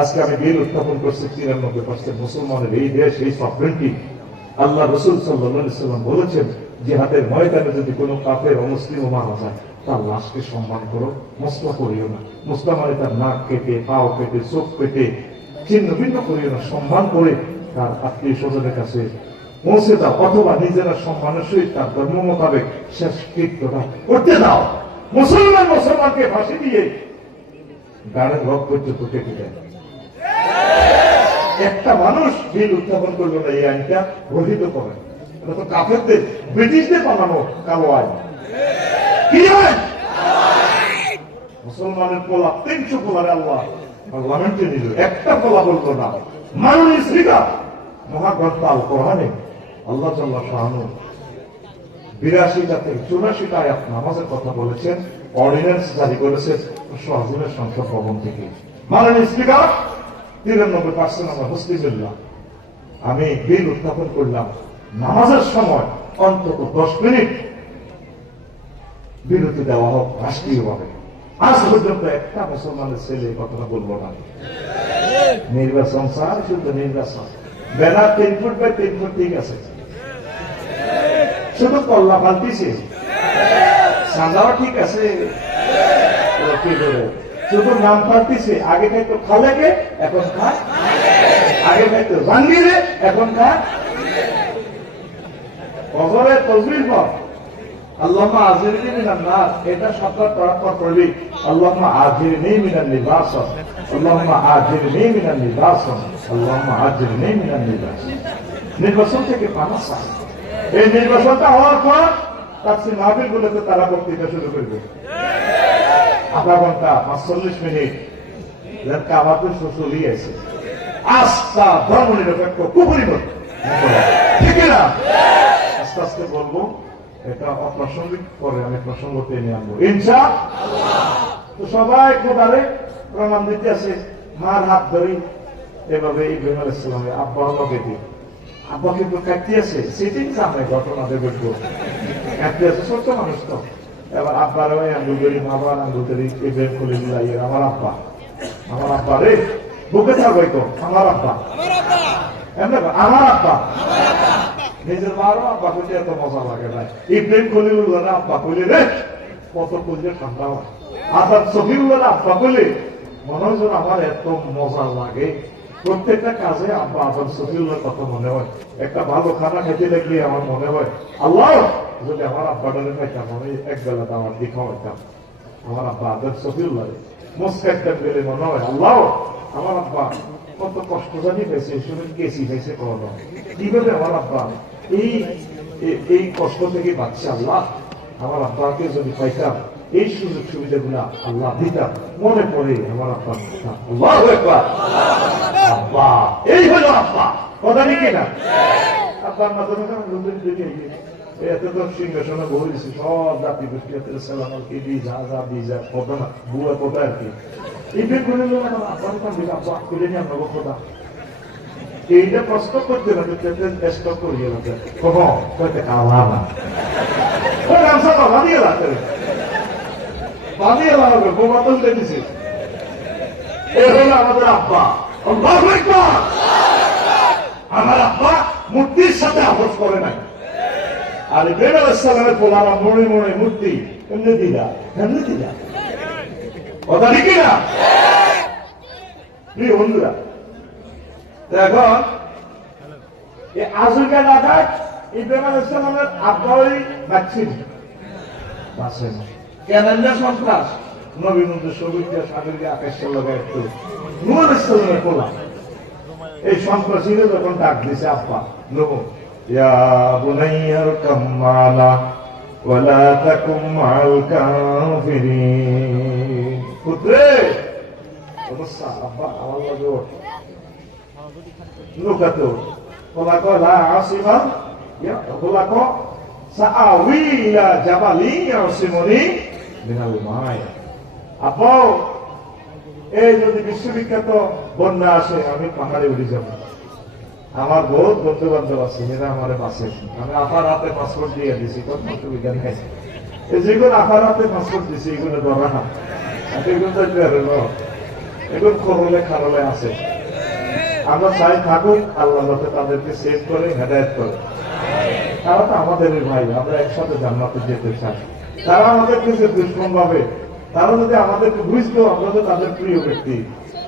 আজকে আমি বিল উত্থাপন করছি মুসলমানের এই দেশ, এই আল্লাহ রসুল সাল্লাম বলেছেন, জিহাদের ময়দানে যদি কোনো কাফের অমুসলিম মারা যায়, তার লাশকে সম্মান করো মসলা করিও না। মানে তার নাক কেটে, পাও কেটে, চোখ কেটে, ছিন্ন ভিন্ন করিও না, সম্মান করে তার আত্মীয় স্বজনের কাছে পৌঁছে দাও, অথবা নিজেরা সম্মানের সহিত তার ধর্ম মোতাবেক শেষ কৃত্যটা করতে দাও। মুসলমান মুসলমানকে ফাঁসি দিয়ে গানের রক কেটে দেয় একটা মানুষ বিল উত্থাপন করল না, এই আইনটা রহিত করে। এটা তো কাফেরদের, ব্রিটিশদের বানানো কালো আইন। কি আইন মুসলমানের পোলা তিনশো পোলারে আল্লাহ পার্লামেন্টে নিল একটা পোলা বলতো না, মাননীয় স্পিকার মহাগ্রন্থ আল কোরআনে আল্লাহ জাল্লাহ শাহানু বিরাশিটা থেকে চুরাশিটা আয়াত নামাজের কথা বলেছেন। অর্ডিন্যান্স জারি করেছে সহজনের সংসদ ভবন থেকে। মাননীয় স্পিকার তিরানব্বই পার্সেন্ট আমরা মুসলিমুল্লাহ আমি বিল উত্থাপন করলাম নামাজের সময়, অন্তত দশ মিনিট। বিরতি দেওয়া হোক, রাষ্ট্রীয়ভাবে। আজ পর্যন্ত একটা মুসলমানের ছেলে কথাটা বলব না। নির্বাচন স্যার, শুধু নির্বাচন। বেলা তিন ফুট বাই তিন ফুট, ঠিক আছে। শুধু কল্লা পাল্টিছে। সাজাও ঠিক আছে। শুধু নাম পাল্টিছে আগে খাইতো খালেকে এখন খায়। আগে খাইতো জাঙ্গিরে এখন খায়। অজরে তসবির পর। আল্লাহমা আজিরনি মিনান নাস। এটা সতর্ক করার পর মিনান আল্লাহমা মিনান আল্লাহমা মিনান নির্বাচন থেকে পানা এই নির্বাচনটা হওয়ার পর তাকসিম মাহফিল গুলোতে তারা বক্তৃতা শুরু করবে। আধা ঘণ্টা, পাঁচচল্লিশ মিনিট। যাদেরকে আমাদের শ্বশুরই আছে। আস্থা ধর্ম নিরপেক্ষ ঠিক না? আস্তে আস্তে বলব, এটা অপ্রাসঙ্গিক, পরে আমি প্রসঙ্গ টেনে আনব। ইনসা তো সবাই খোদারে প্রণাম দিতে আছে, মার হাত ধরে এভাবে ইব্রাহিম আলাইহিস সালামের আব্বা লগে দিয়ে আব্বা কিন্তু কাটতে আছে। সিটিং সামনে ঘটনা দেবে ছোট্ট মানুষ তো। এবার আব্বার ওই আঙ্গুল ধরি আবার আঙ্গুল ধরি ইব্রাহিম খুলে দিলাই আমার আব্বা আমার আব্বা রে বুকে থাকবে তো আমার আব্বা। এমনি আমার আব্বা। নিজের মারও আব্বা খুঁজে এত মজা লাগে না। ইব্রাহিম খলিলুল্লাহ না আব্বা খুলে রে কত ঠান্ডা হয়। আজাদ সফিউল্লাহ আব্বা খুলে মনে হয় আমার এত মজা লাগে। প্রত্যেকটা কাজে আব্বা আজাদ সফিউল্লাহর কথা মনে হয়। একটা ভালো খানা খেতে লাগলে আমার মনে হয় আল্লাহ! যদি আমার আব্বাটারে পাইতাম আমি এক বেলা আমার খাওয়াইতাম আমার আব্বা আজাদ সফিউল্লাহ মুস্কাইতাম গেলে মনে হয় আল্লাহ আমার আব্বা কত কষ্ট জানি পেয়েছে শুনে কেসি পেয়েছে কোনো কীভাবে আমার আব্বা এই এই কষ্ট থেকে বাঁচছে আল্লাহ আমার আব্বাকে যদি পাইতাম এই সুযোগ সুবিধাগুলা আল্লাহ দিতাম মনে পড়ে আমার আব্বা আল্লাহ আব্বা এই হলো আব্বা কথা নেই কিনা আব্বার এত তো সিংহাসনে বলেছি সব জাতি গোষ্ঠী সালাম কি দি যা যা দি যা কত না বুয়া কত আর কি। ইবে করে লো না আব্বার কাম দিলা আব্বা করে আমরা না। বোমা তুলতে দিছে। এ আব্বা। আল্লাহু আকবার। আমার আব্বা মূর্তির সাথে আপোষ করে নাই। আর ইব্রাহিম আলাইহিস সালামের পোলারা মনে মনে মূর্তি এমনি দিলা এমনি দিলা কথা ঠিক না বন্ধুরা এখন এই আজুকা এলাকায় ইব্রাহিম আলাইহিস সালামের আব্বা ওই বাচ্চিন বাসেন কেনান্ডা সন্ত্রাস? নবী নন্দী সবিতা সাগরকে আকাশের লগে একটু। পোলা এই সন্ত্রাসীরা যখন ডাক দিছে আব্বা তাকুম মাল কাফিরিন পুত্রে! অবস্থা, আব্বা আমার লাগে ওঠ লুকাতে ওঠ বলা কো লা আসিমা, ইয়া বলা কো সাআউই ইলা জাবালি ইয়াসিমুনি মিনাল মায়া। আপা এই যদি বিশ্ববিখ্যাত বন্যা আসে, আমি পাহাড়ে উঠে যাব। আমার বহুত বন্ধু বান্ধব আছে, এরা আমার বাসে আমি আপার হাতে পাসপোর্ট দিয়ে দিছি কোন নেই যেগুলো আপার হাতে পাসপোর্ট দিছি এগুলো ধরা না। এগুলো তো এখন খরলে খারলে আছে। আমরা চাই থাকুক, আল্লাহ তাদেরকে সেভ করে, হেদায়ত করে। তারা তো আমাদের ভাই, আমরা একসাথে জান্নাতে যেতে চাই। তারা আমাদের কাছে দুশ্মন ভাবে। তারা যদি আমাদেরকে বুঝতো, আমরা তো তাদের প্রিয় ব্যক্তি।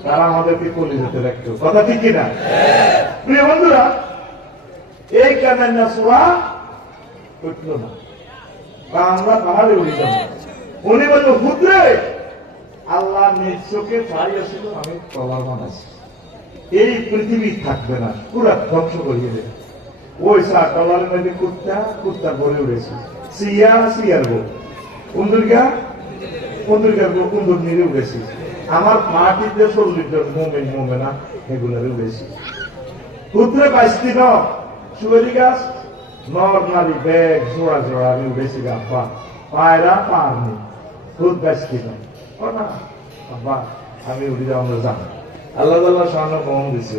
তারা আমাদেরকে কলি যেতে রাখতো। কথা ঠিক কিনা? প্রিয় বন্ধুরা, এই কানের না শোয়া উঠল না। বা আমরা পাহাড়ে উঠে যাব। উনি বলল হুদ্রে আল্লাহ নিজ চোখে চাইয়াছিল আমি তলার বানাইছি এই পৃথিবী থাকবে না, পুরা ধ্বংস করিয়ে দেবে। ওই সা টলারের মধ্যে কুত্তা কুত্তা গড়ে উঠেছে। সিয়া সিয়ার বউ। কুন্দুরগা কুন্দুরগার বউ কুন্দুর নিরে উঠেছি। আমার মাটিতে চল্লিশ জন, মোমেন, মোমেনা এগুলারে উঠেছি পুত্রে পাইছি ন সুবেরি গাছ নর নারী ব্যাগ, জোড়া জোড়া আমি উঠেছি গাপ্পা পায়রা পারনি খুদ ব্যস্তি না। ও আমি উঠে যাও, আমরা যাব। আল্লাহ আল্লাহ সামনে কম দিছে।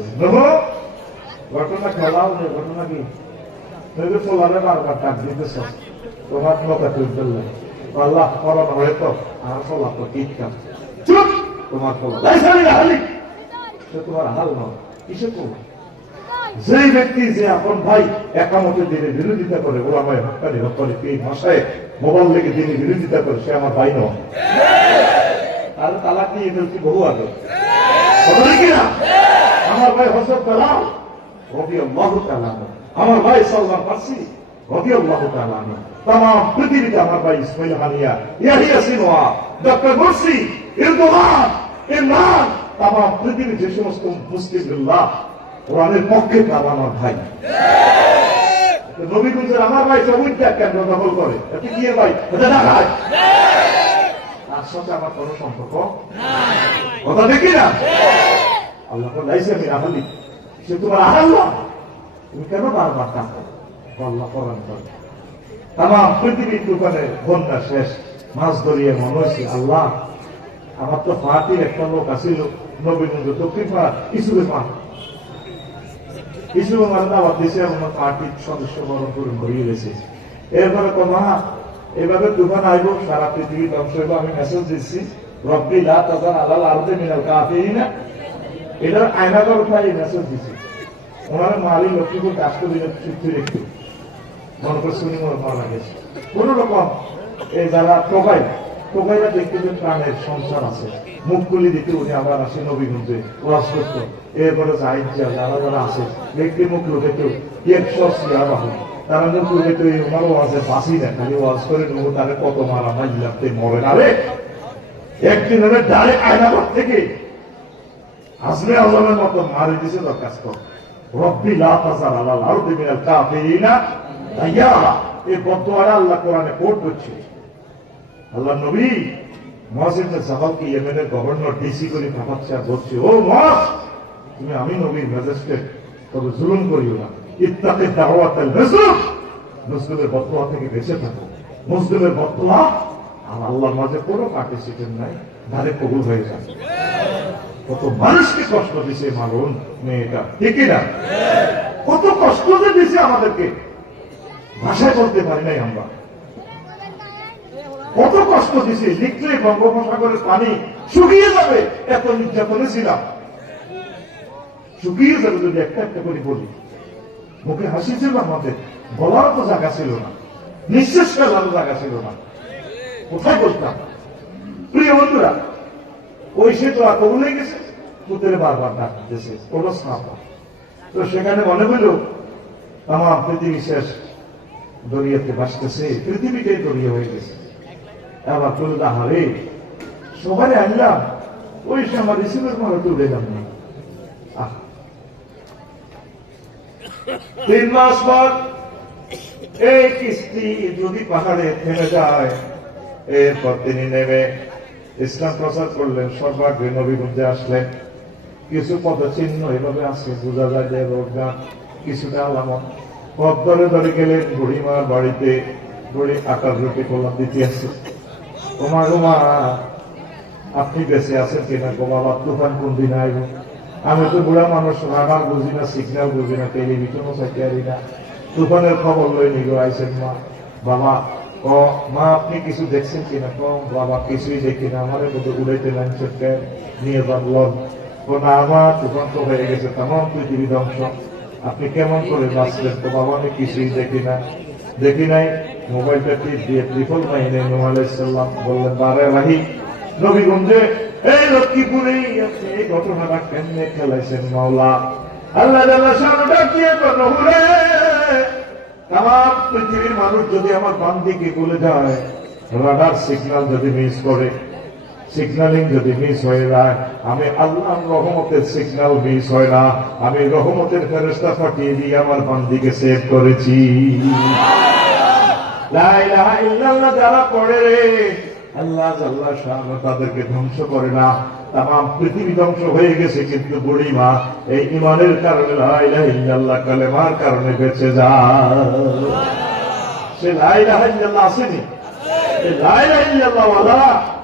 ঘটনা খেলাও নেই ঘটনা কি? নইলে ফোলারে বারবার ডাক দিতেছ। তোমার নৌকা ফেললে আল্লাহ করোনা হয়তো আর ফলা তো ঠিক চুপ! তোমার তোমার হাল নয়। যেই ব্যক্তি যে আপন ভাই একামতে দিনে বিরোধিতা করে ওলামায় হকানি হকানি পীর ভাষায় মোবাইল লেগে দিনে বিরোধিতা করে সে আমার ভাই নয়। আর তালাক নিয়ে ফেলছি বহু আগে? আমার ভাই হসব কালাম রবি আল্লাহ তালাম আমার ভাই সালমান ফার্সি রবি আল্লাহ তালাম তাম পৃথিবীতে আমার ভাই Ismail Haniyeh Yahya Sinwar doctor Morsi Erdogan Imran তাম পৃথিবীর যে সমস্ত মুসলিমুল্লাহ কোরআনের পক্ষে তারা আমার ভাই। নবীগঞ্জের আমার ভাই সবুজ ত্যাগ কেন্দ্র দখল করে। কি ভাই? এটা দেখায় তার সাথে আমার কোনো সম্পর্ক কথা দেখি না? আল্লাহ লাইছে আমি আহলি সে তোমার আহাল্লাহ তুমি কেন বারবার টাকা আল্লাহ কোরআন করে তাম পৃথিবীর দোকানে বন্যা শেষ। মাছ ধরিয়ে মনে হয়েছে আল্লাহ আমার তো ফাটির একটা লোক আছিল নবীগঞ্জ দক্ষিণ পাড়া ইসুবে পা কিছু আমার পার্টির সদস্য বরণ পূরণ করিয়ে গেছে। এরপরে তুফান আইব, সারা পৃথিবী ধ্বংস হইব, আমি মেসেজ দিচ্ছি, রব্বি লা আলাল আরদে মিনাল কাফিরিনা। এটা আয়না করে উঠাই মেসেজ দিছি ওনার মালি লক্ষ্মীপুর কাজ করে চুক্তি রেখে মনে করে শুনি, মনে মারা গেছে কোন রকম এই যারা টোকাইরা দেখতে যে প্রাণের সংসার আছে মুখ খুলি দিতে উনি আবার আসে নবীগঞ্জে ওয়াজ করতো এরপরে যারা যারা আছে ব্যক্তি মুখ লোকে কেউ একশো তারা মুখ লোকে তো এই ওয়াজে খালি ওয়াজ করে নেব, তাহলে কত মারা মরে একদিন আয়নাবাদ থেকে। আজমে আজমের মতো দিছে দরখাস্ত। রব্বি লা তাজার আলাল কাফিরিনা এই আল্লাহ কোরআনে কোট করছে। আল্লাহ নবী মহাসিনের সাহাবকে ইয়েমেনের গভর্নর ডিসি করে আর বলছে ও মহাস তুমি আমি নবীর ম্যাজিস্ট্রেট তবে জুলুম করিও না। ইত্তাকে দাওয়াত নজরুলের বদোয়া থেকে বেঁচে থাকো। নজরুলের বদোয়া আর আল্লাহর মাঝে কোনো পার্টিসিপেন্ট নাই ধারে কবুল হয়ে যায় কত মানুষকে কষ্ট দিছে মালুন মেয়েটা, ঠিক না? কত কষ্ট যে দিছে আমাদেরকে। ভাষায় বলতে পারি নাই আমরা। কত কষ্ট দিছে, লিখলে বঙ্গোপসাগরের পানি শুকিয়ে যাবে, এত নির্যাতনে ছিলাম। শুকিয়ে যাবে যদি একটা একটা করে বলি। মুখে হাসি ছিল আমাদের, বলার তো জায়গা ছিল না, নিঃশ্বাস ফেলারও জায়গা ছিল না। কোথায় বলতাম? প্রিয় বন্ধুরা, ওই সে তো কবুল হয়ে গেছে পুত্রে বারবার ডাক দিতেছে, কোনো স্নাপা তো সেখানে মনে হইল, আমার পৃথিবী শেষ, দরিয়াতে বাসতেছে পৃথিবীটাই দরিয়া হয়ে গেছে। আবার তুলে হারে। সবাই আনলাম। ওই সময় রিসিভের মনে তুলে যান না তিন মাস পর এই কিস্তি যদি পাহাড়ে থেমে যায়, এরপর তিনি নেমে ইসলাম প্রচার করলেন, সর্বাগ্রে নবীগঞ্জে আসলেন। কিছু পদচিহ্ন এভাবে আছে, বোঝা যায় যে রোগা কিছুটা আলামত। পথ ধরে ধরে গেলেন বুড়িমার বাড়িতে, বুড়ি আকার রুটি কলাম দিতে আছে তোমার গোমা আপনি বেঁচে আছেন কিনা গো বাবা? তুফান কোন দিন আইব আমি তো বুড়া মানুষ রাবার বুঝি না সিগন্যাল বুঝি না টেলিভিশনও চাইতে না। তুফানের খবর লই নিগো আইসেন মা। বাবা, ক, মা, আপনি কিছু দেখছেন কিনা? কম বাবা, কিছুই দেখি না। আমার মধ্যে উড়াইতে লাইনছে নিয়ে ভাবলাম। ও না, আমার তুফান তো হয়ে গেছে তেমন পৃথিবী ধ্বংস। আপনি কেমন করে বাঁচলেন? তো বাবা, আমি কিছুই দেখি না। দেখি নাই মোবাইলটা দিয়ে ত্রিফল বাহিনী আলাইসাল্লাম বললেন, বারে এই লক্ষ্মীপুরে আপনি এই ঘটনাটা কেমনে খেলাইছেন মাওলা? আল্লাহ পৃথিবীর মানুষ যদি আমার বাম দিকে বলে যায়, রাডার সিগন্যাল যদি মিস করে সিগন্যালিং যদি মিস হয়ে যায়, আমি আল্লাহ রহমতের সিগন্যাল মিস হয় না, আমি রহমতের ফেরস্তা পাঠিয়ে দিয়ে আমার বান্দিকে সেভ করেছি। যারা পড়ে রে, আল্লাহ আল্লাহ শাহ তাদেরকে ধ্বংস করে না। তাম পৃথিবী ধ্বংস হয়ে গেছে, কিন্তু বুড়ি মা এই ইমানের কারণে লা ইলাহা ইল্লাল্লাহ কালেমার কারণে বেঁচে যায়। সে লা ইলাহা ইল্লাল্লাহ আসেনি। এই লা ইলাহা ইল্লাল্লাহ ওয়ালা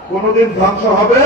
কোনদিন ধ্বংস হবে